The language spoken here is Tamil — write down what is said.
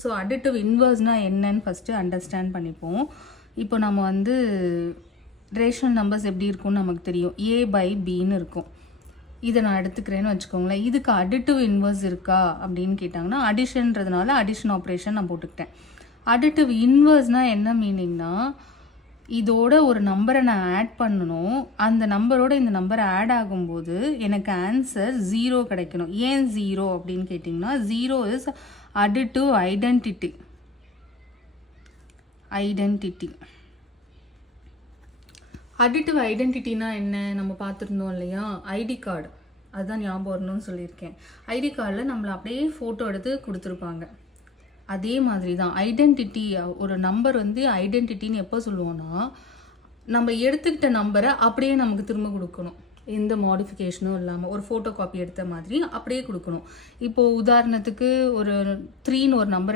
ஸோ அடிட்டிவ் இன்வர்ஸ்னால் என்னன்னு ஃபஸ்ட்டு அண்டர்ஸ்டாண்ட் பண்ணிப்போம். இப்போ நம்ம வந்து ரேஷனல் நம்பர்ஸ் எப்படி இருக்கும்னு நமக்கு தெரியும். A/Bன்னு இருக்கும். இதை நான் எடுத்துக்கிறேன்னு வச்சுக்கோங்களேன். இதுக்கு அடிட்டிவ் இன்வர்ஸ் இருக்கா அப்படின்னு கேட்டாங்கன்னா, அடிஷன்றதுனால அடிஷன் ஆப்ரேஷன் நான் போட்டுக்கிட்டேன். அடிட்டிவ் இன்வர்ஸ்னால் என்ன மீனிங்னா, இதோட ஒரு நம்பரை நான் ஆட் பண்ணணும். அந்த நம்பரோட இந்த நம்பர் ஆட் ஆகும்போது எனக்கு ஆன்சர் 0 கிடைக்கணும். ஏன் 0 அப்படின்னு கேட்டிங்கன்னா, 0 இஸ் அடிட்டிவ் ஐடென்டிட்டி. அடிட்டிவ் ஐடென்டிட்டினா என்ன நம்ம பார்த்துருந்தோம் இல்லையா? ஐடி கார்டு, அதுதான் ஞாபகம் வரணும்னு சொல்லியிருக்கேன். ஐடி கார்டில் நம்மளை அப்படியே ஃபோட்டோ எடுத்து கொடுத்துருப்பாங்க. அதே மாதிரி தான் ஐடென்டிட்டி. ஒரு நம்பர் வந்து ஐடென்டிட்டின்னு எப்போ சொல்லுவோன்னா, நம்ம எடுத்துக்கிட்ட நம்பரை அப்படியே நமக்கு திரும்ப கொடுக்கணும், எந்த மாடிஃபிகேஷனும் இல்லாமல். ஒரு ஃபோட்டோ காப்பி எடுத்த மாதிரி அப்படியே கொடுக்கணும். இப்போது உதாரணத்துக்கு ஒரு 3ன்னு ஒரு நம்பர்